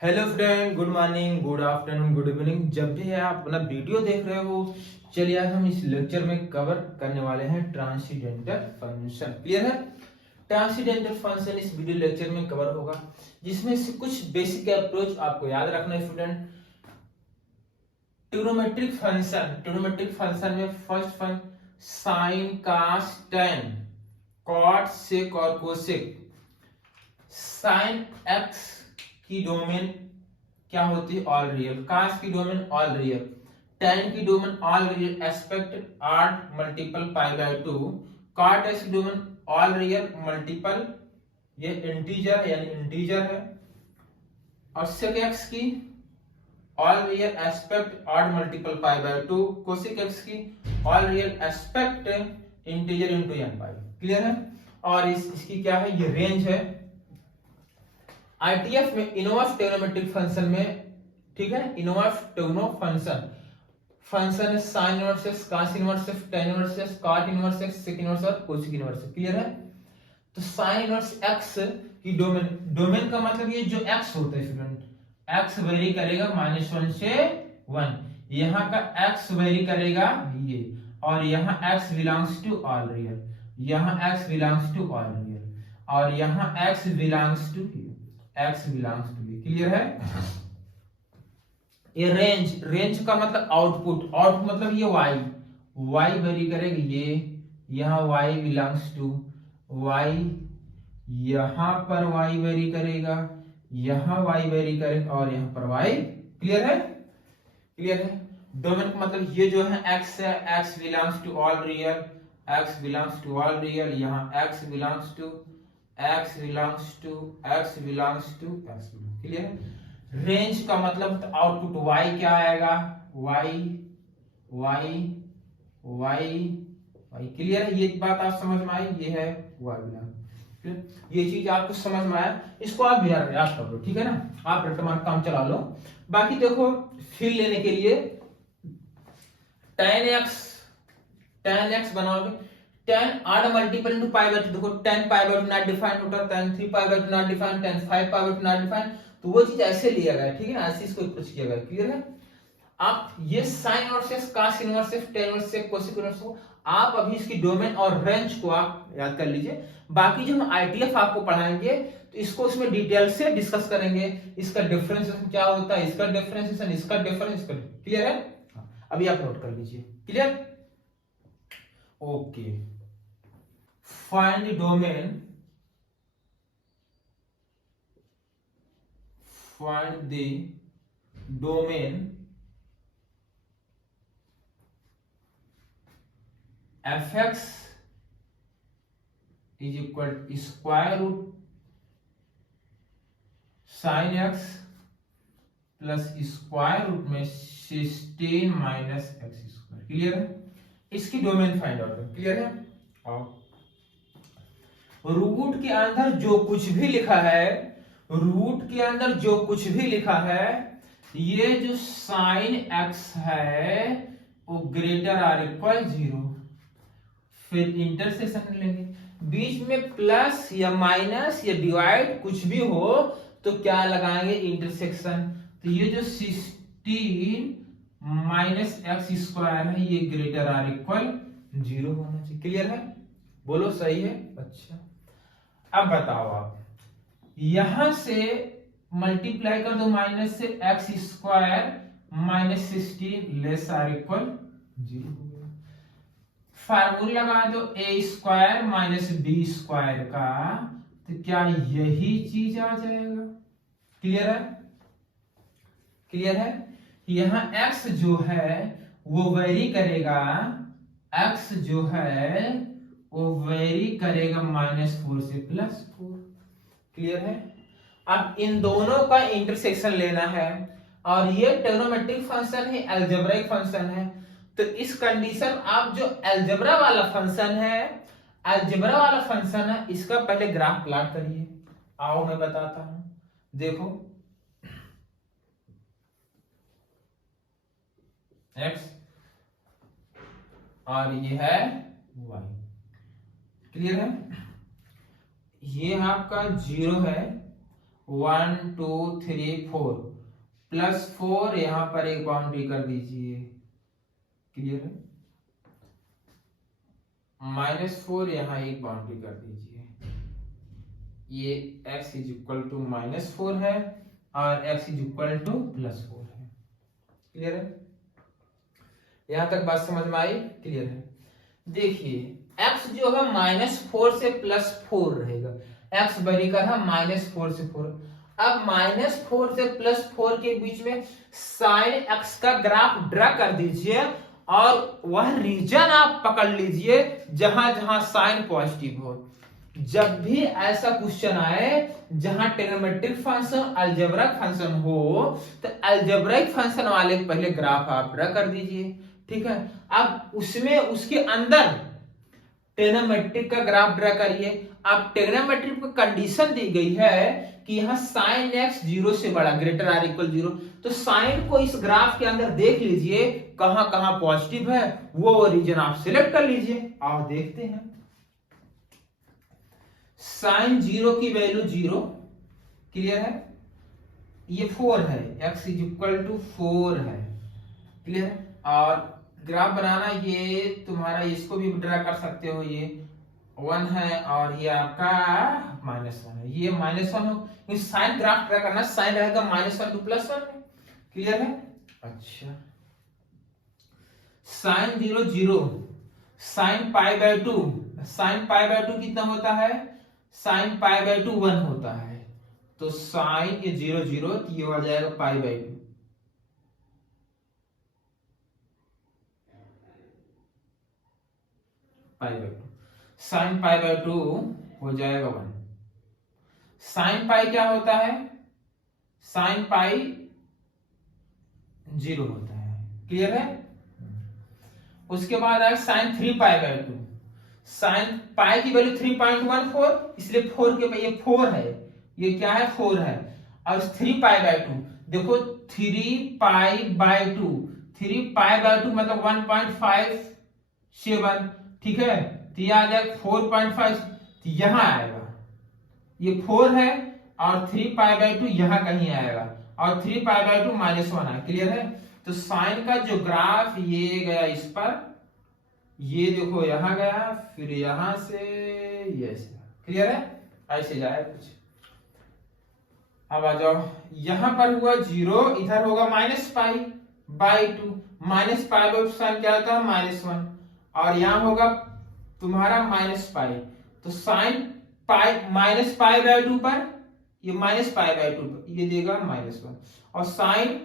Hello friend, good morning, good afternoon, good evening. जब भी है आप अपना वीडियो देख रहे हो, चलिए आज हम इस लेक्चर में कवर करने वाले हैं ट्रांसीडेंटल फंक्शन। क्लियर है? ट्रांसीडेंटल फंक्शन इस वीडियो लेक्चर में कवर होगा, जिसमें से कुछ बेसिक अप्रोच आपको याद रखना है स्टूडेंट। ट्रिग्नोमेट्रिक फंक्शन में first function sine, cos, tan, cot, sec और कोसेक। साइन एक्स की डोमेन क्या होती है? All real. कॉस की डोमेन ऑल रियल। टेन की domain all real except odd multiple pi by 2। Cot x की domain all real multiple, ये integer यानी इंटीजर है। और सेक एक्स की all real except odd multiple pi by 2। Cosec x की all real except integer into n pi. Clear है? और इसकी क्या है? ये रेंज है। आईटीएफ में इनवर्स ट्रिग्नोमेट्रिक फंक्शन में, ठीक है, इनवर्स ट्रिग्नो फंक्शन है sine inverse, cos inverse, tan inverse, cot inverse, sec inverse और कोसेक इनवर्स। क्लियर है? तो साइन इनवर्स एक्स की डोमेन का मतलब ये जो एक्स होता है स्टूडेंट, एक्स वेरी करेगा -1 से 1। यहाँ का एक्स वेरी करेगा ये, और यहाँ x belongs to all real, यहाँ x belongs to all real, और यहाँ एक्स बिलोंग्स टू ये। क्लियर है? ये रेंज का मतलब आउटपुट मतलब ये y वेरी करेगा ये, यहाँ y बिलोंग्स टू y, यहाँ पर y वेरी करेगा, यहाँ y वेरी करेगा, और यहाँ पर y। क्लियर है? डोमेन का मतलब ये जो है x है, x belongs to all real, यहाँ x बिलोंग्स टू क्लियर है? रेंज का मतलब आउटपुट y क्या आएगा? y। क्लियर है? ये बात आप समझ में आई? ये है y बिलोंग। ये चीज आपको समझ में आया? इसको आप याद कर लो, ठीक है ना? आप रटमार काम चला लो। बाकी देखो, फिल लेने के लिए tan x बनाओगे, 10 आड मल्टीपल इनटू पाई बाय 2। देखो 10 पाई बाय 2 नॉट डिफाइंड होता है, 10 3 पाई by 2 not defined, 10 5 pi by 2 not defined. तो वो चीज ऐसे लिया गया, ठीक है ना? ऐसे इसको कुछ किया गया। क्लियर है? आप ये sign inverse, cos inverse, tan inverse, cosec inverse को आप अभी इसकी डोमेन और रेंज को आप याद कर लीजिए। बाकी जो हम आईटीएफ आपको पढ़ाएंगे तो इसको इसमें डिटेल से डिस्कस करेंगे। इसका डिफरेंशिएशन क्या होता है, इसका डिफरेंशिएशन, इसका डिफरेंस। क्लियर है? अभी आप नोट कर लीजिए। Clear? Okay. Find the domain, fx is equal to square root sin x plus square root में 16 माइनस एक्स स्क्वायर। क्लियर है? इसकी डोमेन फाइंड आउट करें। क्लियर है? रूट के अंदर जो कुछ भी लिखा है, ये जो साइन एक्स है वो ग्रेटर आर इक्वल 0। फिर इंटरसेक्शन लेंगे, बीच में प्लस या माइनस या डिवाइड कुछ भी हो तो क्या लगाएंगे? इंटरसेक्शन। तो ये जो 16 माइनस एक्स स्क्वायर है, ये ग्रेटर आर इक्वल 0 होना चाहिए। क्लियर है? बोलो सही है? अच्छा, अब बताओ आप यहां से मल्टीप्लाई कर दो माइनस से, X square minus 16 less or equal 0 हो गया। फार्मूला लगा दो A square minus B square का, तो क्या यही चीज आ जाएगा? क्लियर है? यहां x जो है वो वेरी करेगा, -4 से +4। क्लियर है? अब इन दोनों का इंटरसेक्शन लेना है, और ये ट्रिग्नोमेट्रिक फंक्शन है, अलजेब्रिक फंक्शन है। तो इस कंडीशन आप जो अलजेब्रा वाला फंक्शन है, इसका पहले ग्राफ प्लॉट करिए। आओ मैं बताता हूं। देखो x और ये है y। क्लियर है? ये आपका 0 है 1 2 3 4 +4 यहां पर एक बाउंड्री कर दीजिए, क्लियर है। -4 यहां एक बाउंड्री कर दीजिए, ये x इज इक्वल टू -4 है और x इज इक्वल टू +4 है, क्लियर है। यहां तक बात समझ में आई, क्लियर है। देखिए x जो है -4 से +4 रहेगा, x बनेगा -4 से 4। अब -4 से +4 के बीच में sin x का ग्राफ ड्रा कर दीजिए और वह रीजन आप पकड़ लीजिए जहां जहां साइन पॉजिटिव हो। जब भी ऐसा क्वेश्चन आए जहां ट्रिग्नोमेट्रिक फंक्शन अलजेब्रिक फंक्शन हो तो अलजेब्रिक फंक्शन वाले पहले ग्राफ आप ड्रा कर दीजिए, ठीक है। अब उसमें उसके अंदर ट्रिग्नोमेट्रिक का ग्राफ ड्रा करिए। अब ट्रिग्नोमेट्रिक पर कंडीशन दी गई है कि यहाँ साइन x 0 से बड़ा ग्रेटर आर इक्वल 0, तो साइन को इस ग्राफ के अंदर देख लीजिए कहां कहां पॉजिटिव है, वो रीजन आप सिलेक्ट कर लीजिए। आओ देखते हैं। साइन 0 की वैल्यू 0, क्लियर है। ये 4 है, x इज इक्वल टू 4 है, क्लियर है। और ग्राफ बनाना ये तुम्हारा, इसको भी ड्रा कर सकते हो, ये 1 है और ये आपका -1 है, ये -1 हो। साइन ग्राफ ड्रा करना, साइन रहेगा -1 टू +1, क्लियर है। अच्छा साइन 0 0, साइन π/2, साइन π/2 कितना होता है, साइन π/2 1 होता है, तो साइन ये 0 0 तो ये हो जाएगा π/2, साइन π/2 हो जाएगा 1। साइन पाई क्या होता है, साइन पाई 0 होता है, क्लियर है। उसके बाद आए साइन 3π/2, साइन पाई की वैल्यू 3.14, इसलिए 4 के ये 4 है, ये क्या है 4 है। और 3π/2 देखो 3π/2, 3π/2 मतलब 1.57, ठीक है। तो यह आ जाएगा 4.5, तो यहां आएगा, ये 4 है और 3π/2 यहां कहीं आएगा और 3π/2 -1 है, क्लियर है। तो साइन का जो ग्राफ ये गया इस पर, ये देखो यहां गया, फिर यहां से ये ऐसे, क्लियर है, ऐसे जाए कुछ। अब आ जाओ, यहां पर हुआ 0, इधर होगा -π/2, -π/2 साइन क्या होता है -1, और यहां होगा तुम्हारा -π, तो साइन पाई -π/2 पर, ये -π/2 पर ये देगा -1, और साइन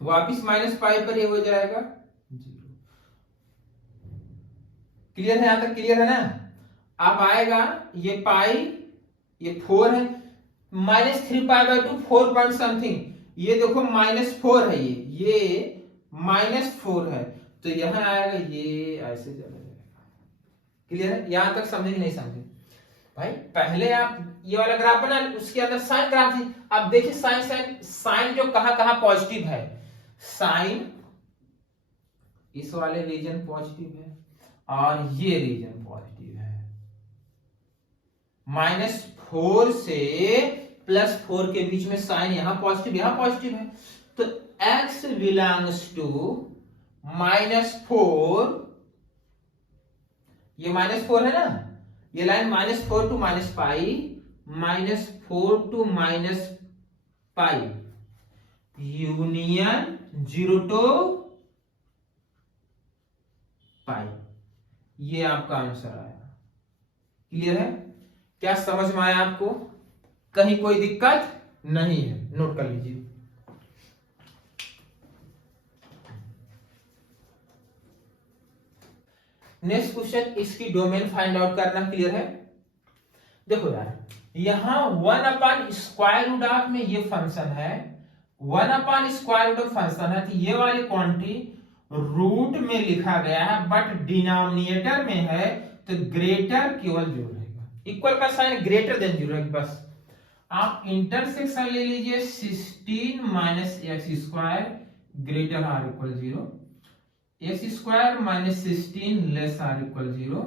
वापिस -π पर ये हो जाएगा 0, क्लियर है, यहां तक क्लियर है ना। अब आएगा ये पाई, ये 4 है, -3π/2 4 पॉइंट समथिंग, ये देखो -4 है, ये -4 है, तो यहां आएगा, ये ऐसे चला जाएगा, क्लियर है। यहां तक समझे कि नहीं समझे भाई। पहले आप ये वाला ग्राफ बना, उसके अंदर साइन ग्राफ थी। अब देखिए साइन साइन साइन जो कहां कहां पॉजिटिव है, साइन इस वाले रीजन पॉजिटिव है और ये रीजन पॉजिटिव है। -4 से +4 के बीच में साइन यहां पॉजिटिव है, तो x बिलोंग्स टू -4, ये -4 है ना, ये line -4 to -π, -4 to -π, union 0 to π, ये आपका आंसर आया, क्लियर है। क्या समझ में आया आपको, कहीं कोई दिक्कत नहीं है, नोट कर लीजिए। नेक्स्ट क्वेश्चन, इसकी डोमेन फाइंड आउट करना, क्लियर है। देखो यार, यहां 1/√ऑफ में ये फंक्शन है, 1/√ऑफ फंक्शन है, तो ये वाली क्वांटिटी रूट में लिखा गया है बट डिनोमिनेटर में है, तो ग्रेटर केवल 0 रहेगा, इक्वल का साइन ग्रेटर देन 0 है। बस आप इंटरसेक्शन ले लीजिए, 16 - x² greater or equal 0, x² - 16 less or equal 0,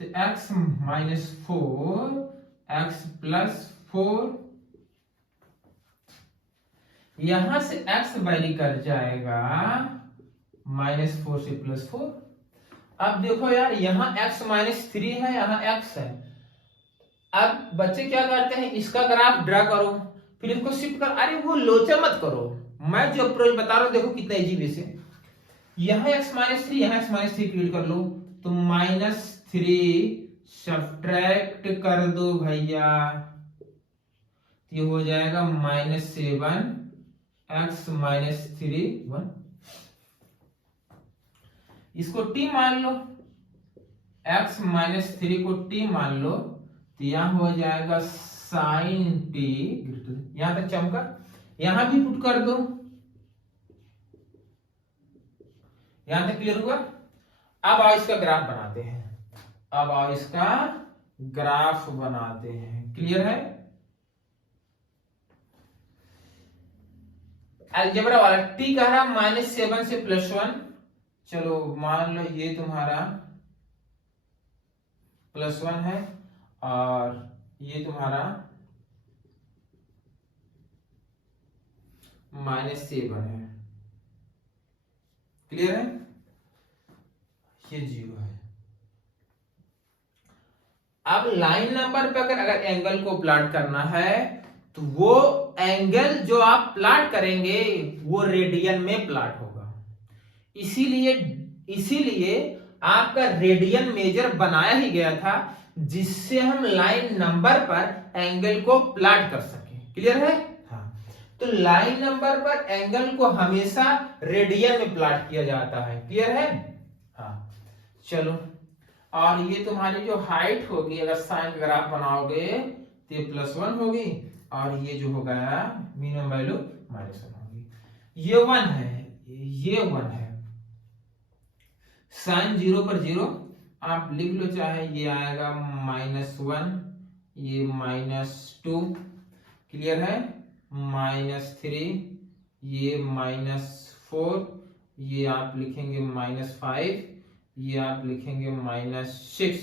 तो x - 4 x + 4 यहां से x वैरी कर जाएगा -4 से +4। अब देखो यार, यहाँ x -3 है, यहाँ x है। अब बच्चे क्या करते हैं, इसका ग्राफ ड्रा करो, फिर इसको शिफ्ट कर। अरे वो लोचा मत करो, मैं जो अप्रोच बता रहा हूं देखो कितना इजी वे से। यहाँ x-3, यहाँ x-3 क्रिएट कर लो, तो -3 सब्ट्रैक्ट कर दो भैया, ये हो जाएगा -7 x -3 1। इसको t मान लो, x -3 को t मान लो, तो यहां हो जाएगा sin t, यहां तक चमका, यहां भी पुट कर दो। यहां तक क्लियर हुआ? अब आओ इसका ग्राफ बनाते हैं, अब आओ इसका ग्राफ बनाते हैं। क्लियर है? अलजेब्रा वाला t कह रहा -7 से +1। चलो मान लो ये तुम्हारा +1 है और ये तुम्हारा -7 है। क्लियर है? ये 0 है। अब लाइन नंबर पे अगर एंगल को प्लॉट करना है तो वो एंगल जो आप प्लॉट करेंगे वो रेडियन में प्लॉट होगा। इसीलिए आपका रेडियन मेजर बनाया ही गया था, जिससे हम लाइन नंबर पर एंगल को प्लॉट कर सके। क्लियर है? हाँ। तो लाइन नंबर पर एंगल को हमेशा रेडियन में प्लॉट किया जाता है। क्लियर है? हाँ। चलो, और ये तुम्हारी जो हाइट होगी, अगर साइन ग्राफ बनाओगे तो ये +1 होगी, और ये जो हो गया मिनिमम वैल्यू -1 होगी। ये 1 है, ये 1 है। साइन 0 पर 0 आप लिख लो, चाहे ये आएगा -1, ये -2। क्लियर है? -3, ये -4, ये आप लिखेंगे -5, ये आप लिखेंगे -6।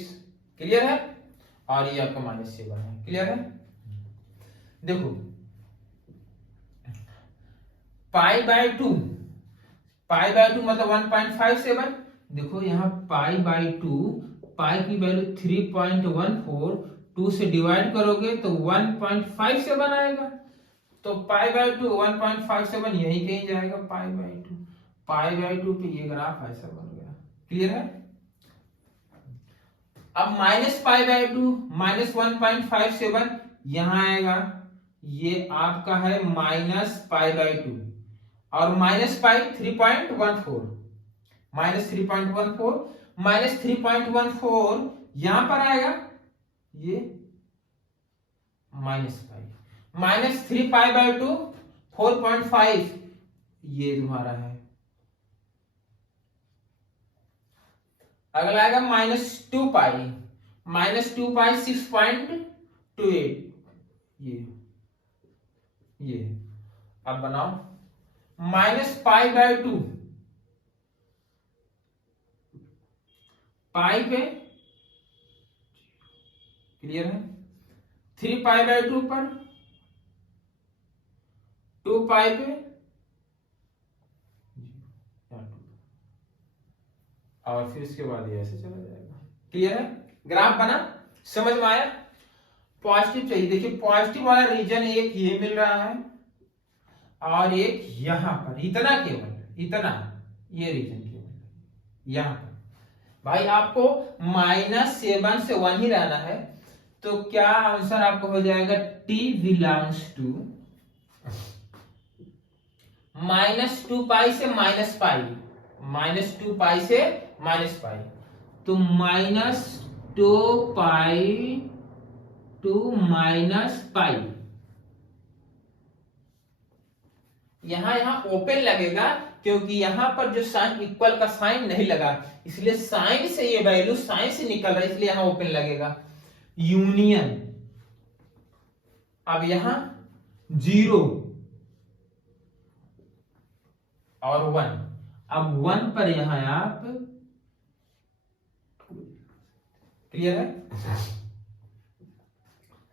क्लियर है? और ये आपका -7 है। क्लियर है? देखो π/2, π/2 मतलब 1.57। देखो यहाँ π/2, पाई की वैल्यू 3.14, 2 से डिवाइड करोगे तो 1.57 आएगा। तो π/2 1.57 यही कहीं जाएगा। π/2 पे ये ग्राफ ऐसा बन गया। क्लियर है? अब -π/2 -1.57 यहां आएगा, ये आपका है -π/2, और -π 3.14, -3.14 यहां पर आएगा, ये -3π/2 4.5 ये तुम्हारा है। अगला आएगा -2π 6.28, ये अब बनाओ -π/2, पाई पे। क्लियर है? 3π/2 पर 2π पे, और फिर इसके बाद ये ऐसे चला जाएगा। क्लियर है? ग्राफ बना, समझ में आया? पॉजिटिव चाहिए। देखिए पॉजिटिव वाला रीजन एक ये मिल रहा है और एक यहां पर, इतना केवल, इतना ये रीजन केवल यहां पर। भाई आपको -7 से 1 ही रहना है, तो क्या आंसर आपको हो जाएगा t बिलोंग्स टू -2π से -π, -2π से -π, तो -2π to -π। यहां ओपन लगेगा क्योंकि यहां पर जो साइन इक्वल का साइन नहीं लगा, इसलिए साइन से ये वैल्यू साइन से निकल रहा है, इसलिए यहां ओपन लगेगा। यूनियन, अब यहां 0 और 1, अब 1 पर यहां आप, क्लियर है?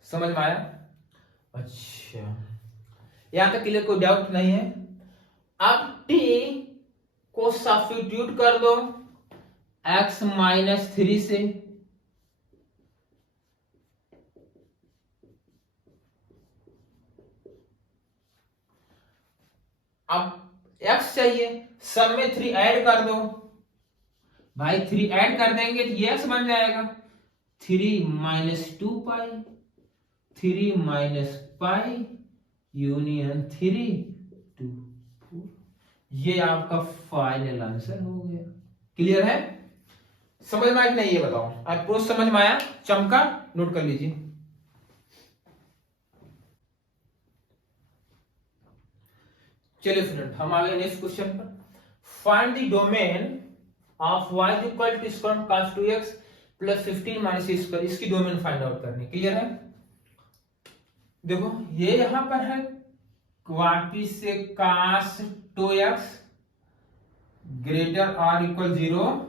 समझ में आया? अच्छा, यहां तक क्लियर, कोई डाउट नहीं है। अब t को सब्स्टिट्यूट कर दो x माइनस 3 से, अब x चाहिए, सब में 3 ऐड कर दो भाई, 3 ऐड कर देंगे तो ये x बन जाएगा 3 माइनस 2 पाई, 3 माइनस पाई यूनियन 3 2 4। ये आपका फाइनल आंसर हो गया। क्लियर है? समझ में आया कि नहीं ये बताओ। अब प्रूफ समझ में आया? चमका, नोट कर लीजिए। चलिए स्टूडेंट, हम आ गए नेक्स्ट क्वेश्चन पर। Find the domain of y equal to square cos 2x plus 15 minus square, इसकी डोमेन फाइंड आउट करनी। क्लियर है? देखो ये यहां पर है वापिस से cos 2x ग्रेटर और इक्वल 0,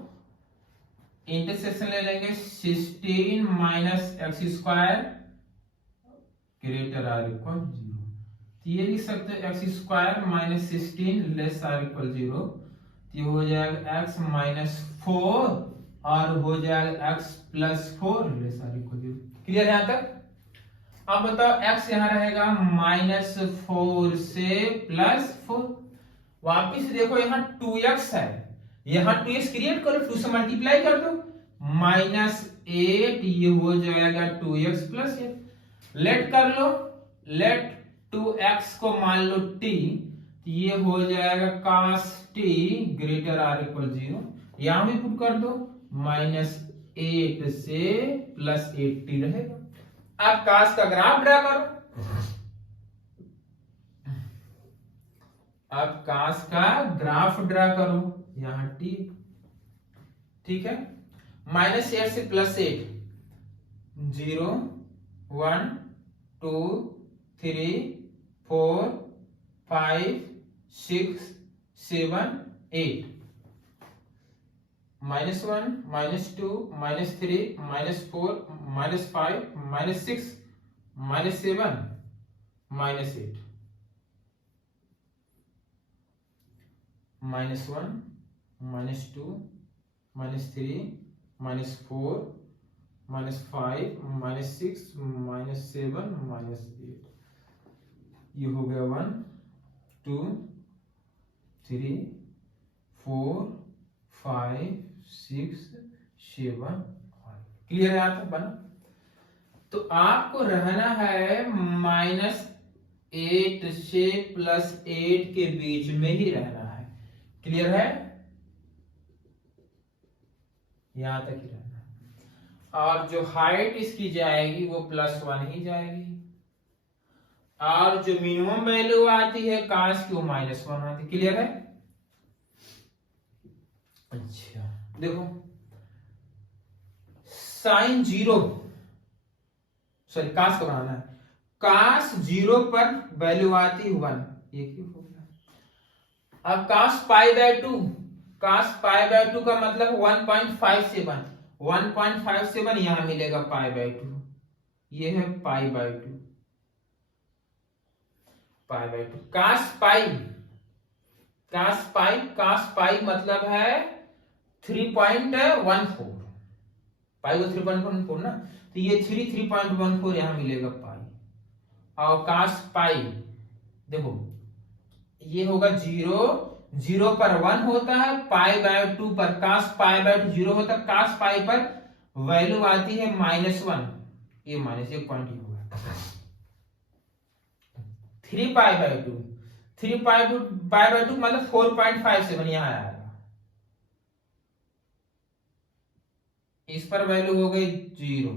इंटरसेक्शन ले लेंगे 16 माइनस एक्स स्क्वायर ग्रेटर और इक्वल 0। ये लिख सकते हो एक्स स्क्वायर माइनस 16 लेस और इक्वल 0, ये हो जाएगा x माइनस 4 और हो जाएगा x प्लस 4 लेस और इक्वल 0। क्लियर है यहां तक? अब बताओ x यहां रहेगा माइनस 4 से प्लस 4, वापिस देखो यहाँ 2x है, यहाँ 2x क्रिएट करो, 2 से मल्टीप्लाई कर दो, माइनस 8 ये हो जाएगा 2x प्लस 8। लेट कर लो, लेट 2x को मान लो t, ये हो जाएगा cos t greater or equal 0, यहां भी पुट कर दो, माइनस 8 से प्लस 8t रहेगा। अब cos का ग्राफ ड्रा करो, अब cos का ग्राफ ड्रा करो, यहां t, ठीक है, माइनस 8 से plus 8, 0 1 2 3 4 5 6 7 8, minus 1 minus 2 minus 3 minus 4 minus 5 minus 6 minus 7 minus 8, minus 1 minus 2 minus 3 minus 4 minus 5 minus 6 minus 7 minus 8, ये हो गया 1 2 3 4 5 6 7 8। क्लियर है आप बना? तो आपको रहना है माइनस 8 से प्लस 8 के बीच में ही रहना है। क्लियर है? यहां तक ही रहना है। और जो हाइट इसकी जाएगी वो +1 ही जाएगी, और जो मिनिमम वैल्यू आती है cos की वो -1 आती है। क्लियर है? अच्छा देखो, sin 0, सॉरी cos का बनाना है, cos 0 पर वैल्यू आती है 1, ये क्यों हो गया? अब cos π/2, cos π/2 का मतलब 1.57, 1.57 यहां मिलेगा π/2, ये है π/2, π/2 cos π मतलब है 3.14, पाई को 3.14 ना, तो ये 3.14 यहां मिलेगा पाई, और cos पाई देखो ये होगा 0 पर 1 होता है, π/2 पर cos π/2 0 होता है, cos पाई पर वैल्यू आती है -1, ये माइनस 1 पॉइंट होगा। 3π/2 मतलब 4.57 यहां आएगा, इस पर वैल्यू हो गई 0।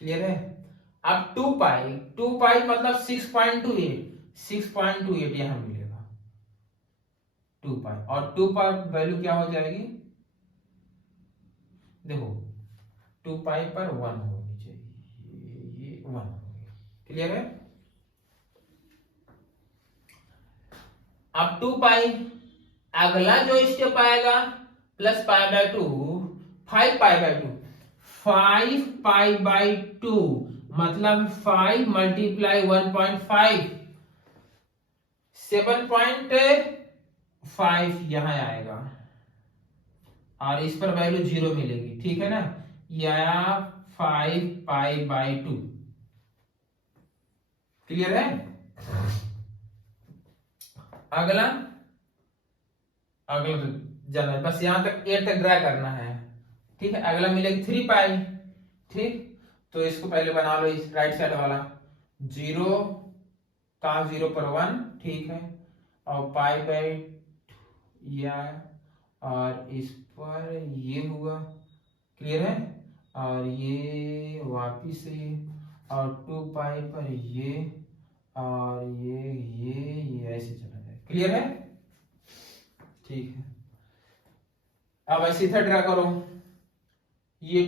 क्लियर है? अब 2π मतलब 6.28 यहां मिलेगा 2π, और 2 पर वैल्यू क्या हो जाएगी? देखो 2π पर 1 होनी चाहिए, ये 1 हो गया। क्लियर है? अब 2π, अगला जो स्टेप आएगा प्लस π/2, 5π/2, 5π/2 मतलब 5 × 1.5, 7.5 यहां आएगा और इस पर वैल्यू 0 मिलेगी, ठीक है ना। ये आया 5π/2। क्लियर है। अगला जाना है, बस यहां तक 8 तक ड्रा करना है, ठीक है। अगला मिलेगा 3π, ठीक। तो इसको पहले बना लो, इस राइट साइड वाला 0 का 0 पर 1, ठीक है। और π/, या और इस पर ये हुआ, क्लियर है। और ये वापिस से और 2π पर ये और ये ऐसे चला जाए, क्लियर है, ठीक है। अब ऐसे इधर ड्रा करो, ये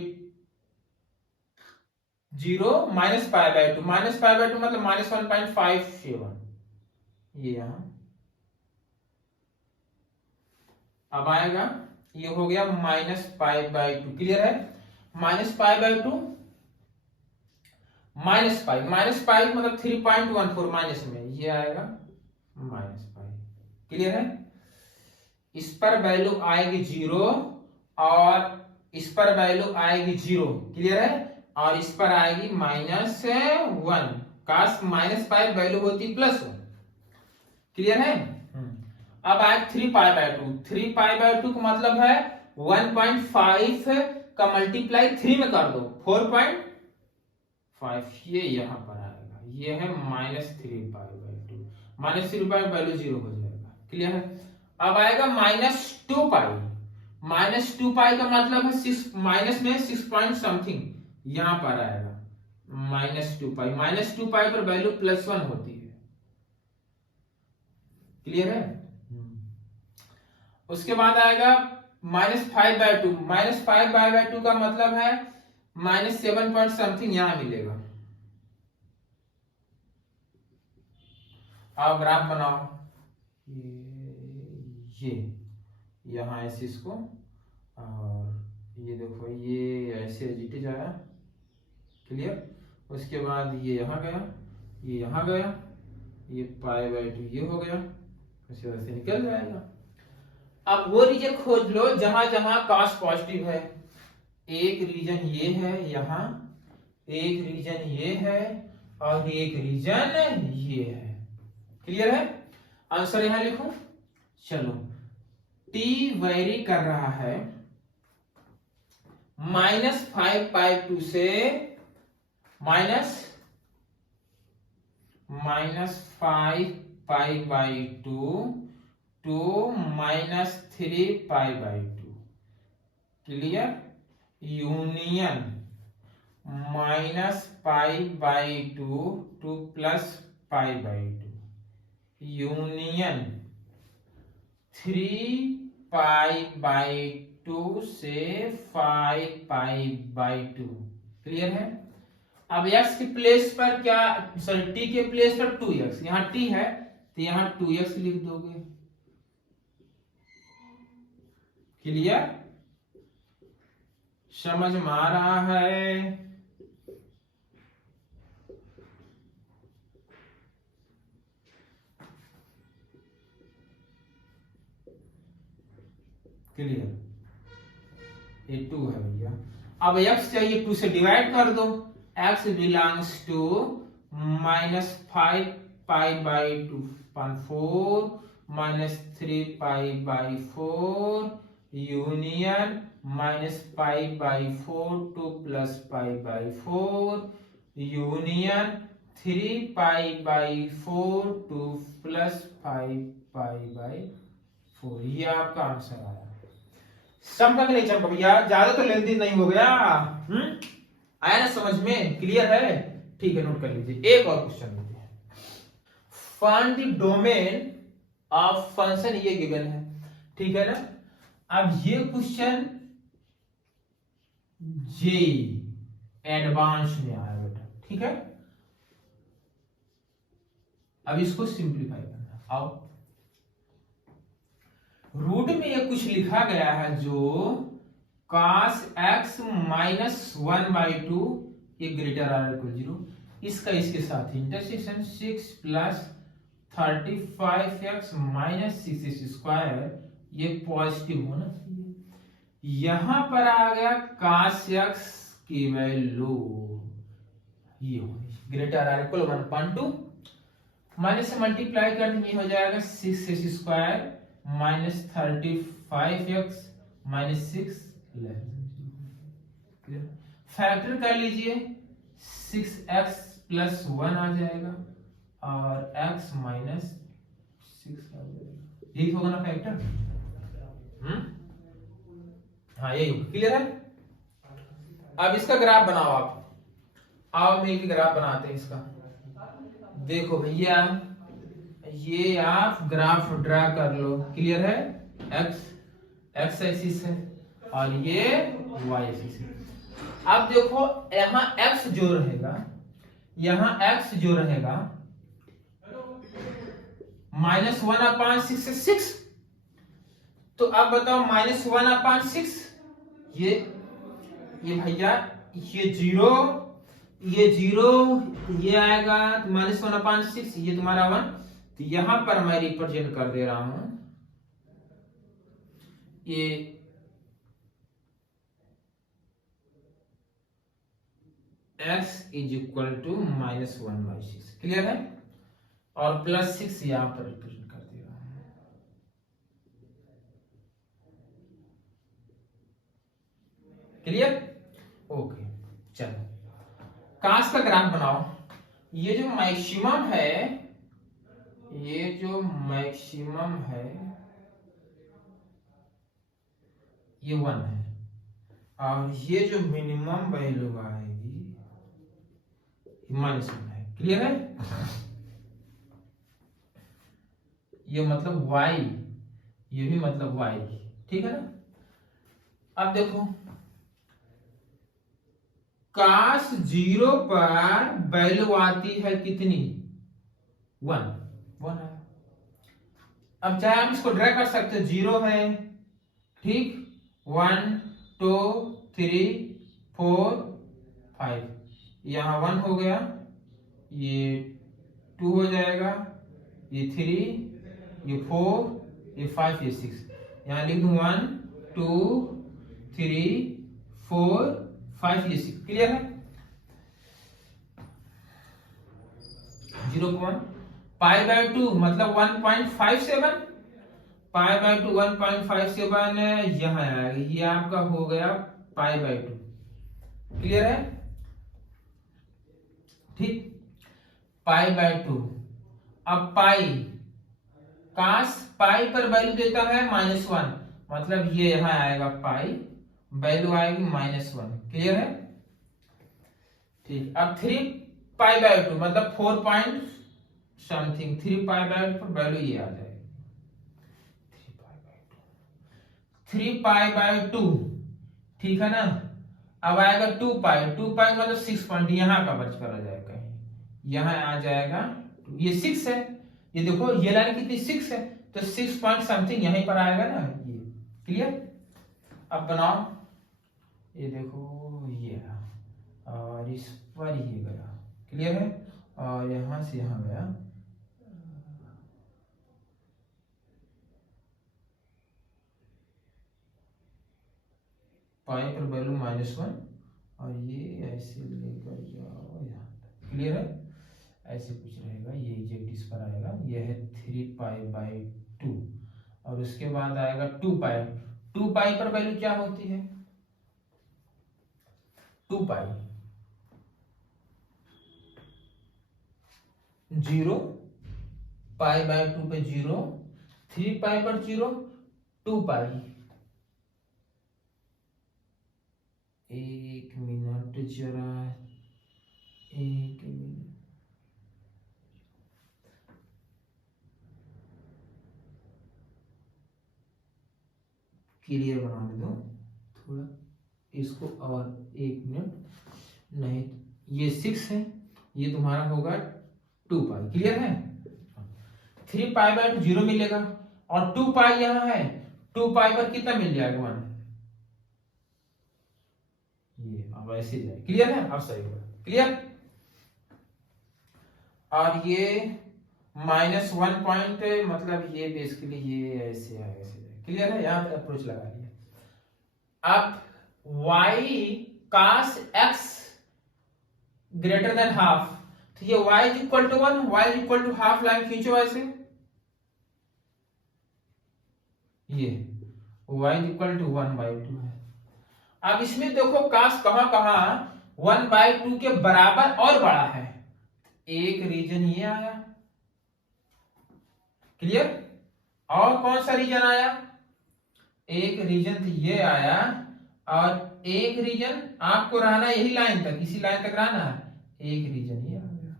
0 -π/2, -π/2 मतलब -1.57, ये यहां अब आएगा, ये हो गया -π/2, क्लियर है। -π/2 -π मतलब 3.14 माइनस में ये आएगा -π, क्लियर है। इस पर वैल्यू आएगी 0 और इस पर वैल्यू आएगी 0, क्लियर है। और इस पर आएगी -1, काश -π वैल्यू होती +1, क्लियर है। अब आए 3π/2, 3π/2 का मतलब है 1.5 का मल्टीप्लाई 3 में कर दो, 4.5, ये यहां पर आएगा, ये है -3π/2, -3π वैल्यू 0 हो जाएगा, क्लियर है। अब आएगा -2π, -2π का मतलब है 6 माइनस में 6 पॉइंट समथिंग, यहां पर आएगा -2π, -2π पर वैल्यू +1 होती है, क्लियर है। उसके बाद आएगा -5/2, -5/2 का मतलब है -7 पॉइंट समथिंग यहां मिलेगा। अब ग्राफ बनाओ, ये यहां ऐसे इसको, और ये देखो ये ऐसे एजिट जाया, क्लियर। उसके बाद ये यहां गया, ये यहां गया, ये π/2 ये हो गया, इसी वजह से निकल जाएगा। अब वो रीजन खोज लो जहां जहां कॉस पॉजिटिव है। एक रीजन ये है यहां, एक रीजन ये है और एक रीजन ये है, क्लियर है। आंसर यहां लिखो। चलो, t वेरी कर रहा है -5/2 से -5π/2 to -3π/2, clear. Union -π/2 to +π/2, union 3π/2 से 5π/2, क्लियर है। अब x के प्लेस पर क्या, सॉरी t के प्लेस पर 2x, यहां t है तो यहां 2x लिख दोगे, क्लियर। समझ में आ रहा है। क्लियर, ये 2 है भैया। अब x चाहिए, 2 से डिवाइड कर दो, x belongs to -5π/2 4 -3π/4 union -π/4 to +π/4 union 3π/4 to +π/4, ये आपका आंसर आया। समझ नहीं चमका भैया, ज्यादा तो लेंथी नहीं हो गया, आया ना समझ में, क्लियर है, ठीक है। नोट कर लीजिए, एक और क्वेश्चन लेते हैं। Find the domain of function, ये गिवन है, ठीक है ना। अब ये क्वेश्चन जे एडवांस में आया बेटा, ठीक है। अब इसको सिंप्लीफाई करना, आओ। रूट में ये कुछ लिखा गया है जो cos x -1/2 ये ग्रेटर आर इक्वल 0, इसका इसके साथ इंटरसेक्शन 6 + 35x माइनस 6 ये पॉजिटिव होना चाहिए। यहां पर आ गया cos x की वैल्यू ये होनी ग्रेटर आर इक्वल 1/2 माइनस से मल्टीप्लाई कर देंगे हो जाएगा 6x² minus 35x minus 6 factor कर लीजिए 6x प्लस 1 आ जाएगा और x माइनस 6 आ जाएगा। यही होगा ना फैक्टर? हाँ यही होगा। क्लियर है? अब इसका ग्राफ बनाओ आप। आओ मिलकर ग्राफ बनाते हैं इसका। देखो भैया ये आप ग्राफ ड्रा कर लो। क्लियर है? x एक्सिस है और ये y एक्सिस है। अब देखो यहाँ x जो रहेगा, यहाँ x जो रहेगा -1/6 से 6। तो अब बताओ -1/6 ये भैया ये जीरो ये आएगा -1/6 ये तुम्हारा 1। तो यहां पर मैं रिप्रेजेंट कर दे रहा हूं ये x is equal to -1/6। Clear है? और +6 यहां पर रिप्रेजेंट कर दे रहा हूं। क्लियर? ओके चलो काश का ग्राफ बनाओ। ये जो मैक्सिमम है ये 1 है और ये जो मिनिमम वैल्यू आएगी -1 है। क्लियर है? ये मतलब y, ये भी मतलब y। ठीक है ना? अब देखो cos 0 पर वैल्यू आती है कितनी? 1 है। अब चाहे हम इसको ड्रा कर सकते हैं। 0 है, ठीक, 1 2 3 4 5 यहाँ 1 हो गया, ये 2 हो जाएगा, ये 3, ये 4, ये 5, ये 6। यहाँ लिख दूं 1 2 3 4 5 ये 6। क्लियर है? 0.1 π/2 मतलब 1.57। π/2 1.57 यहाँ आएगा, ये आपका हो गया π/2। क्लियर है? ठीक, π/2। अब पाई काश पाई पर वैल्यू देता है -1 मतलब ये यहां आएगा पाई, वैल्यू आएगी -1। क्लियर है? ठीक, अब 3π/2 मतलब 4 पॉइंट समथिंग 3π/2 पर वैल्यू ये आ जाएगी 3π/2। ठीक है ना? अब आएगा 2π मतलब 6 पॉइंट यहां कवर करा जाएगा, यहां आ जाएगा। ये 6 है, ये देखो ये लाइन कितनी 6 है तो 6 पॉइंट समथिंग यहीं पर आएगा ना ये। क्लियर? अब बनाओ, ये देखो ये और इस पर ये गया। क्लियर है? और यहां से यहां गया, पाई पर वैल्यू -1 और ये ऐसे लेकर जाओ यहाँ। क्लियर है? ऐसे कुछ रहेगा, ये एग्जैक्ट इस पर आएगा। ये है 3π/2 और उसके बाद आएगा 2π पर वैल्यू क्या होती है? 2π 0, π/2 पे 0, 3π पर 0, 2π। 1 मिनट जरा, 1 मिनट। क्लियर बनाने दो थोड़ा इसको, और 1 मिनट नहीं। ये 6 है, ये तुम्हारा होगा 2π। क्लियर है? 3π/2 0 मिलेगा और 2π यहाँ है, 2π पर कितना मिल जाएगा 1। ये अब ऐसे जाए। क्लियर है? अब सही होगा। क्लियर? और ये माइनस 1 पॉइंट, मतलब ये बेसिकली ये ऐसे है, ऐसे क्लियर है, यहां पे अप्रोच लगा लिया। अब y cos x greater than half, तो ये y is equal to 1, y is equal to half, line खींचो ऐसे, ये y इज इक्वल टू 1/2 है। अब इसमें देखो cos कहां कहां 1/2 के बराबर और बड़ा है, एक रीजन ये आया, क्लियर, और कौन सा रीजन आया, एक रीजन तो ये आया, और एक रीजन आपको रहना यही लाइन तक, इसी लाइन तक रहना है, एक रीजन ये आ गया,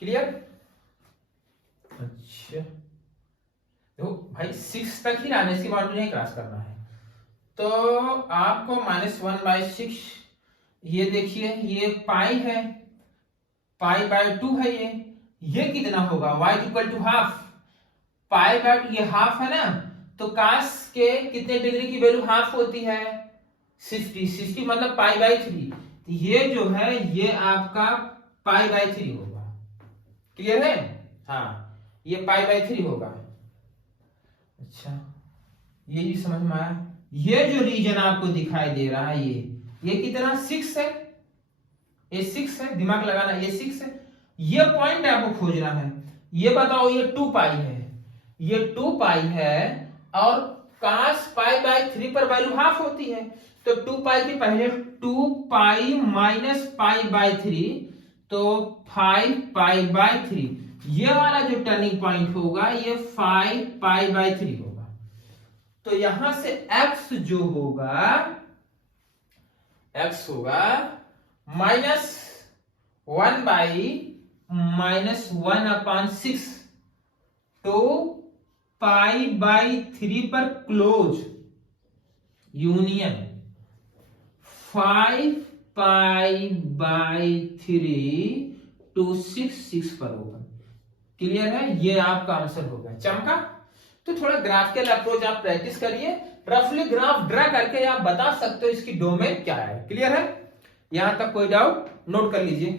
क्लियर। अच्छा तो भाई 6 तक ही रहना, इसकी बाउंड्री नहीं क्रॉस करना है, तो आपको -1/6, ये देखिए ये पाई है, π/2 है, ये कितना होगा, y इक्वल टू हाफ, π/2 ये हाफ है ना, तो कास के कितने डिग्री की वैल्यू हाफ होती है, 60 मतलब π/3, तो ये जो है ये आपका π/3 होगा, क्लियर है, हाँ ये π/3 होगा। अच्छा ये भी समझ में आया, ये जो रीजन आपको दिखाई दे रहा है ये कितना 6 है, ये 6 है, दिमाग लगाना, ये 6 है, ये पॉइंट आपको खोजना है, ये बताओ ये 2 पाई है, ये 2 पाई है, और cos π/3 पर वैल्यू हाफ होती है, तो 2 पाई की पहले 2 पाई माइनस π/3, तो 5 π/3, ये वाला जो टर्निंग पॉइंट होगा ये 5 π/3 होगा, तो यहां से x जो होगा, x होगा -1/(-1/6) तो π/3 पर क्लोज यूनियन 5 π/3 to 6 पर होगा, क्लियर है, ये आपका आंसर होगा, चमका। तो थोड़ा ग्राफिकल अप्रोच आप प्रैक्टिस करिए, रफली ग्राफ ड्रा करके आप बता सकते हो इसकी डोमेन क्या है, क्लियर है, यहां तक कोई डाउट नोट कर लीजिए।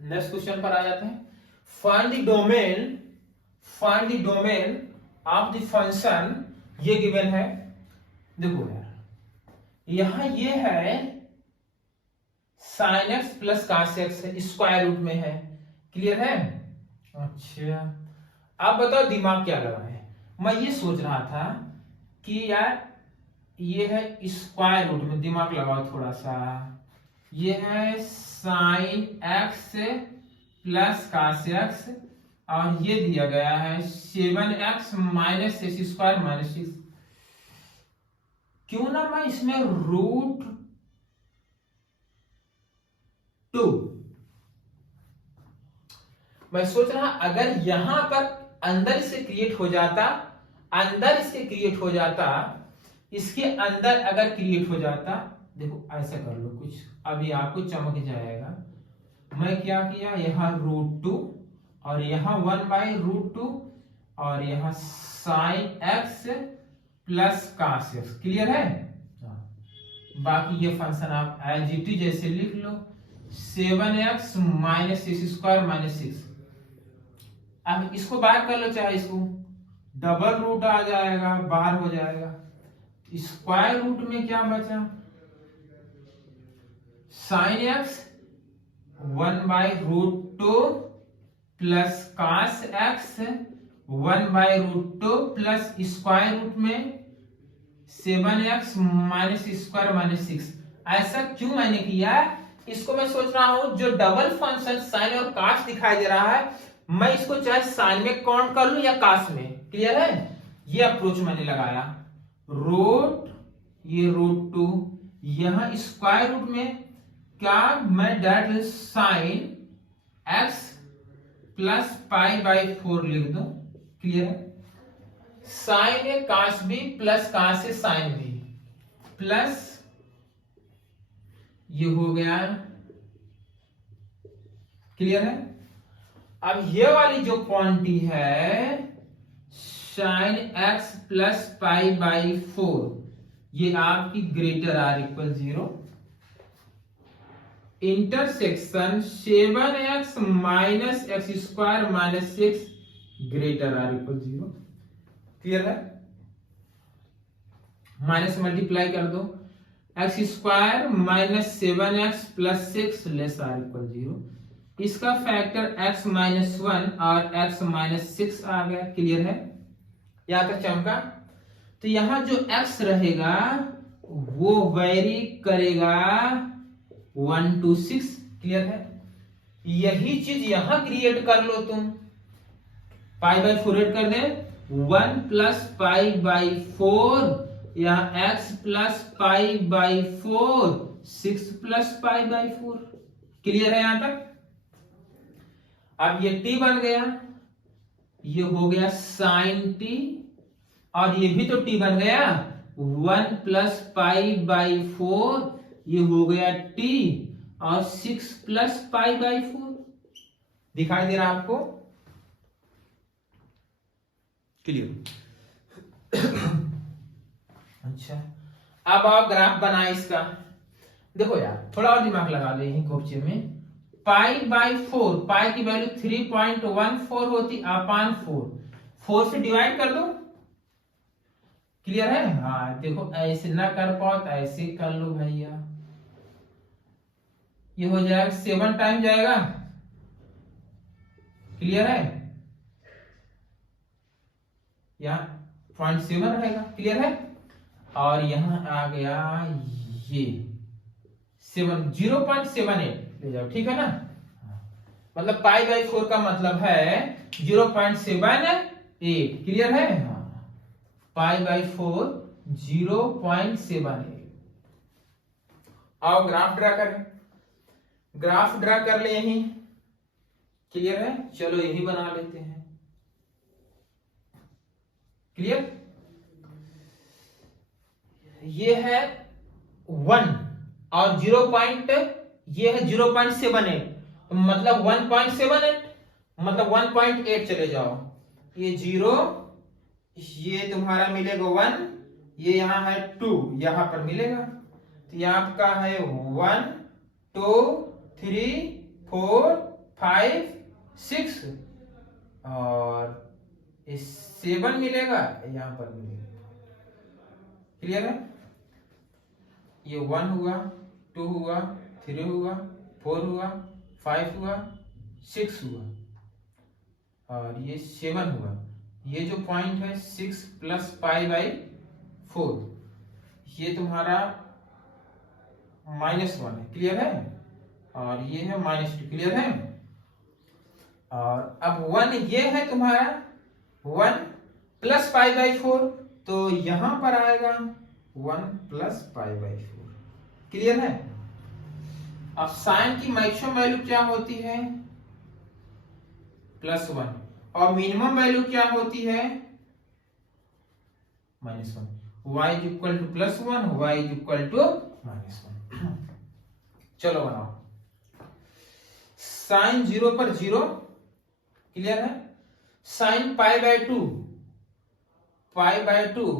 नेक्स्ट क्वेश्चन पर आ जाते हैं, find the domain of the function, ये गिवन है, देखो यार यहां ये है sin x plus cos x है, स्क्वायर रूट में है, क्लियर है। अच्छा अब बताओ दिमाग क्या लगाए, मैं ये सोच रहा था कि यार ये है स्क्वायर रूट में, दिमाग लगाओ थोड़ा सा, ये है sin x plus cos x, और ये दिया गया है 7x माइनस (x²-6), क्यों ना मैं इसमें √2, मैं सोच रहा अगर यहां पर अंदर से क्रिएट हो जाता, इसके अंदर अगर क्रिएट हो जाता, देखो ऐसा कर लो कुछ, अभी आपको चमक जाएगा, मैं क्या किया, यहां √2 और यहां 1/√2 और यहां sin x plus cos x, clear है, बाकी ये फंक्शन आप एज इट इज जैसे लिख लो, 7x माइनस (x²-6), अब इसको बाहर कर लो, चाहे इसको डबल रूट आ जाएगा, बाहर हो जाएगा, स्क्वायर रूट में क्या बचा, sin x 1/√2 plus cos x 1/√2 plus square root में 7x माइनस (x²-6), ऐसा क्यों मैंने किया, इसको मैं सोच रहा हूं जो डबल फंक्शन साइन और cos दिखाई दे रहा है, मैं इसको चाहे साइन में काउंट कर लूं या cos में, क्लियर है, ये अप्रोच मैंने लगाया, ये √2, यहां स्क्वायर रूट में क्या मैं डायरेक्ट sin x प्लस π/4 लिख दूं, क्लियर है, साइन ए cos b प्लस cos ए sin b प्लस ये हो गया, क्लियर है। अब ये वाली जो क्वांटिटी है sin x प्लस π/4, ये आपकी greater r = 0, intersection 7x minus X square minus 6 greater or equal 0। Clear है? माइनस मल्टीप्लाई कर दो, X square minus 7x plus 6 less or equal 0। इसका फैक्टर x माइनस 1 और x माइनस 6 आ गया। Clear है? यहां तक चमका। तो यहां जो x रहेगा वो वेरी करेगा 1 to 6। क्लियर है? यही चीज यहां क्रिएट कर लो तुम, पाई बाई 4 एड कर दे, 1 प्लस पाई बाई 4, यहां x plus pi by 4, 6 plus pi by 4। Clear है यहां तक? अब ये t बन गया, ये हो गया साइन t, और ये भी तो t बन गया, 1 प्लस पाई बाई 4, ये हो गया t, और 6 प्लस पाई बाई 4। दिखाई दे रहा आपको? क्लियर? अच्छा, अब आप ग्राफ बनाए इसका। देखो यार, थोड़ा और दिमाग लगा दो यही क्वेश्चन में। पाई बाई 4, पाई की वैल्यू 3.14 होती अपान 4 से डिवाइड कर दो। क्लियर है? हाँ, देखो ऐसे ना कर पाओ तो ऐसे कर लो भैया, ये हो जाएगा 7 टाइम जाएगा। क्लियर है? यहाँ 0.7 रहेगा। क्लियर है? और यहां आ गया ये 0.78 ले जाओ। ठीक है ना? मतलब पाई बाई 4 का मतलब है 0.78। क्लियर है? पाई बाई 4 0.78। आओ ग्राफ ड्रा करें। ग्राफ ड्रा कर ले यही। क्लियर है? चलो यही बना लेते हैं। क्लियर? ये है 1 और 0. ये है 0.78, मतलब 1.78, मतलब 1.8 चले जाओ। ये 0, ये तुम्हारा मिलेगा 1, ये यहां है 2, यहां पर मिलेगा। तो ये आपका है 1 2 3 4 5 6, और 7 मिलेगा, यहां पर मिलेगा। क्लियर है? ये 1 हुआ, 2 हुआ, 3 हुआ, 4 हुआ, 5 हुआ, 6 हुआ, और ये 7 हुआ। ये जो पॉइंट है 6 प्लस पाई बाई 4, ये तुम्हारा -1 है। क्लियर है? और ये है -2। क्लियर है? और अब 1 ये है तुम्हारा 1 प्लस पाई बाई 4, तो यहां पर आएगा 1 प्लस पाई बाई 4। क्लियर है? अब साइन की मैक्सिमम वैल्यू क्या होती है? +1, और मिनिमम वैल्यू क्या होती है? -1। y is equal to +1, y is equal to -1। चलो बनाओ। साइन 0 पर 0। क्लियर है? Sine pi by 2, pi by 2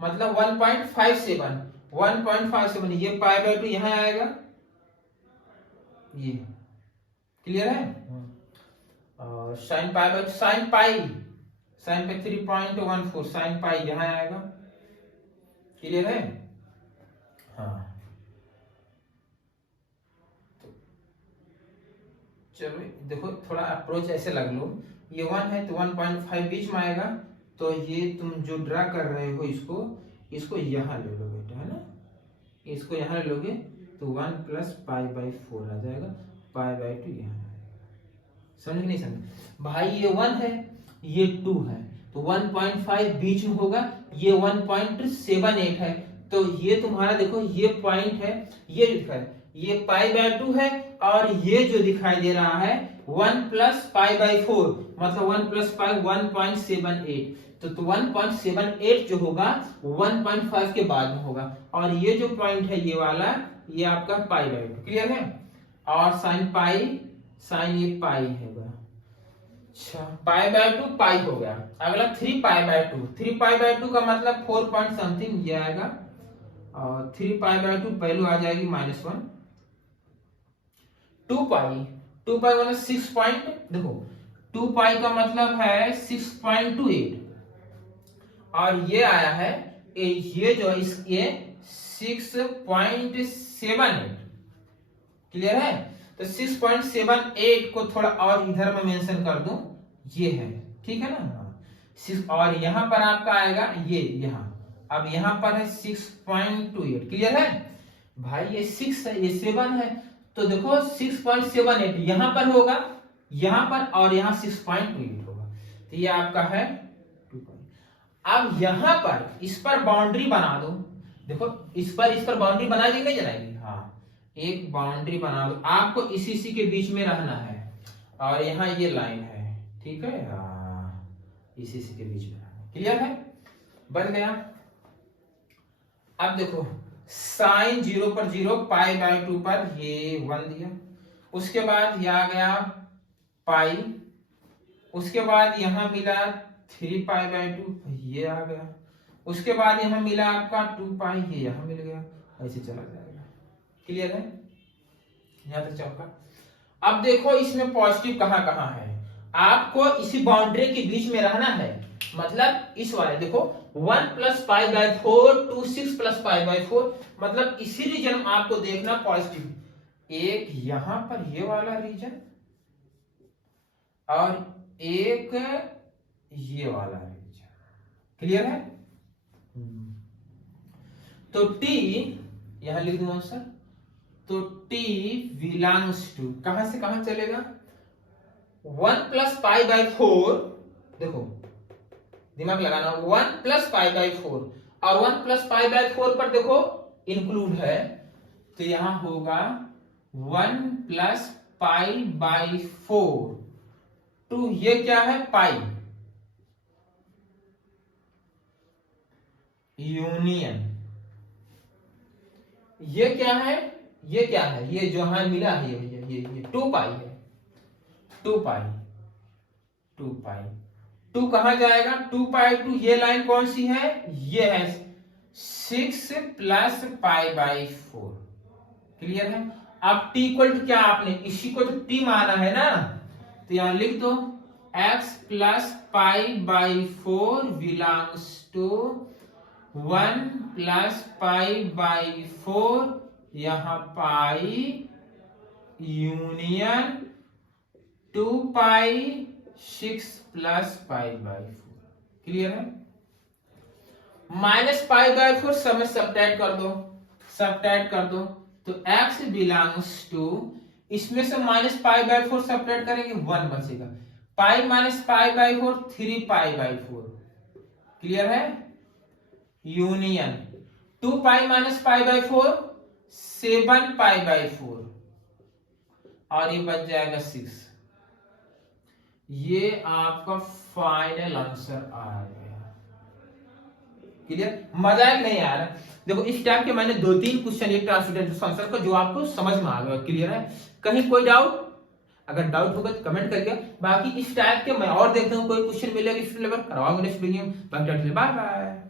मतलब 1.57, 1.57, ये पाई बाई 2 यहां आएगा, ये। क्लियर है? और साइन पाई बाई साइन पे 3.14, साइन पाई यहां आएगा। क्लियर है? हाँ, चलो देखो, थोड़ा अप्रोच ऐसे लग लो। ये 1 है तो 1.5 बीच में आएगा, तो ये तुम जो ड्रा कर रहे हो इसको यहां ले लो बेटा, है ना? इसको यहां ले लोगे तो 1 प्लस पाई बाई 4 आ जाएगा, पाई बाई 2 यहां आएगा। समझ नहीं समझ भाई? ये 1 है, ये 2 है, तो 1.5 बीच में होगा, ये 1.78 है, तो ये तुम्हारा देखो ये पॉइंट है, ये लिखा है, ये पाई बाई 2 है, और ये जो दिखाई दे रहा है 1 प्लस पाई बाई 4, मतलब 1 प्लस पाई 1.78, तो 1.78 जो होगा 1.5 के बाद में होगा, और ये जो पॉइंट है ये वाला, ये आपका पाई बाई 2। क्लियर है? और साइन पाई, साइन ये पाई है। अच्छा, पाई बाई 2 पाई हो गया। अगला 3 पाई बाई 2, 3 पाई बाई 2 का मतलब 4 पॉइंट समथिंग ये आएगा, और 3 पाई बाई 2 वैल्यू आ जाएगी -1, 2 पाई, 2 पाई मतलब 6 पॉइंट, देखो 2 पाई का मतलब है 6.28 और ये आया है ये जो ये 6.78। क्लियर है? तो 6.78 को थोड़ा और इधर में मेंशन कर दूं, ये है, ठीक है ना। और यहां पर आपका आएगा ये यहां, अब यहां पर है 6.28। क्लियर है भाई? ये 6 है, ये 7 है, तो देखो 6.78 यहां पर होगा, यहां पर, और यहां 6.28 होगा, तो ये आपका है 2 पाई। अब यहां पर इस पर बाउंड्री बना दो, देखो इस पर बाउंड्री बना दी नहीं जनाएगी, हाँ एक बाउंड्री बना दो, आपको इसी के बीच में रहना है और यहाँ ये लाइन है, ठीक है, इसी के बीच में रहना। क्लियर है? बन गया। अब देखो साइन 0 पर 0, पाई बाय 2 पर ये 1 दिया, उसके बाद ये आ गया पाई, उसके बाद यहां मिला 3 पाई बाय 2, ये आ गया, उसके बाद यहां मिला आपका 2 पाई, ये यहां मिल गया, ऐसे चला जाएगा। क्लियर है? यहां तक चौका। अब देखो इसमें पॉजिटिव कहां कहां है, आपको इसी बाउंड्री के बीच में रहना है, मतलब इस वाले देखो 1 plus pi by 4 to 6 plus pi by 4, मतलब इसी रीजन में आपको देखना पॉजिटिव, एक यहां पर ये वाला रीजन और एक ये वाला रीजन। क्लियर है? तो T यहां लिख दूं आंसर, तो T बिलोंग्स टू कहां से कहां चलेगा, 1 प्लस पाई बाय 4, देखो दिमाग लगाना, 1 प्लस पाई बाय 4 और 1 प्लस पाई बाय 4 पर देखो इंक्लूड है, तो यहां होगा 1 प्लस पाई बाय 4 टू ये क्या है पाई, यूनियन, ये क्या है, ये क्या है, ये जो है मिला है ये 2 पाई है, 2 पाई, 2 पाई, 2 कहां जाएगा, 2 पाई टू ये लाइन कौन सी है, ये है 6 प्लस पाई बाई 4। क्लियर है? अब t इक्वल टू क्या, आपने इसी को तो t माना है ना, तो यहां लिख दो x plus pi by 4 belongs to 1 plus pi by 4, यहां pi union 2 pi 6 plus pi by 4। Clear है? माइनस पाई बाई 4 सब में सब्ट्रैक्ट कर दो, तो x बिलोंग्स टू, इसमें से माइनस पाई बाई 4 सब्ट्रैक्ट करेंगे 1 बचेगा, pi minus pi by 4 3 pi by 4। Clear है? Union 2 pi minus pi by 4 7 pi by 4 और ये बच जाएगा 6। ये आपका फाइनल आंसर आ गया। क्लियर? मजा है नहीं आ रहा? देखो इस टाइप के मैंने 2-3 क्वेश्चन एक स्टूडेंट आंसर को जो आपको समझ में आ गया। क्लियर है? कहीं कोई डाउट? अगर डाउट होगा तो कमेंट करके, बाकी इस टाइप के मैं और देखता हूँ कोई क्वेश्चन मिलेगा इस लेवल करवाऊंगा नेक्स्ट वीडियो में। Bye bye.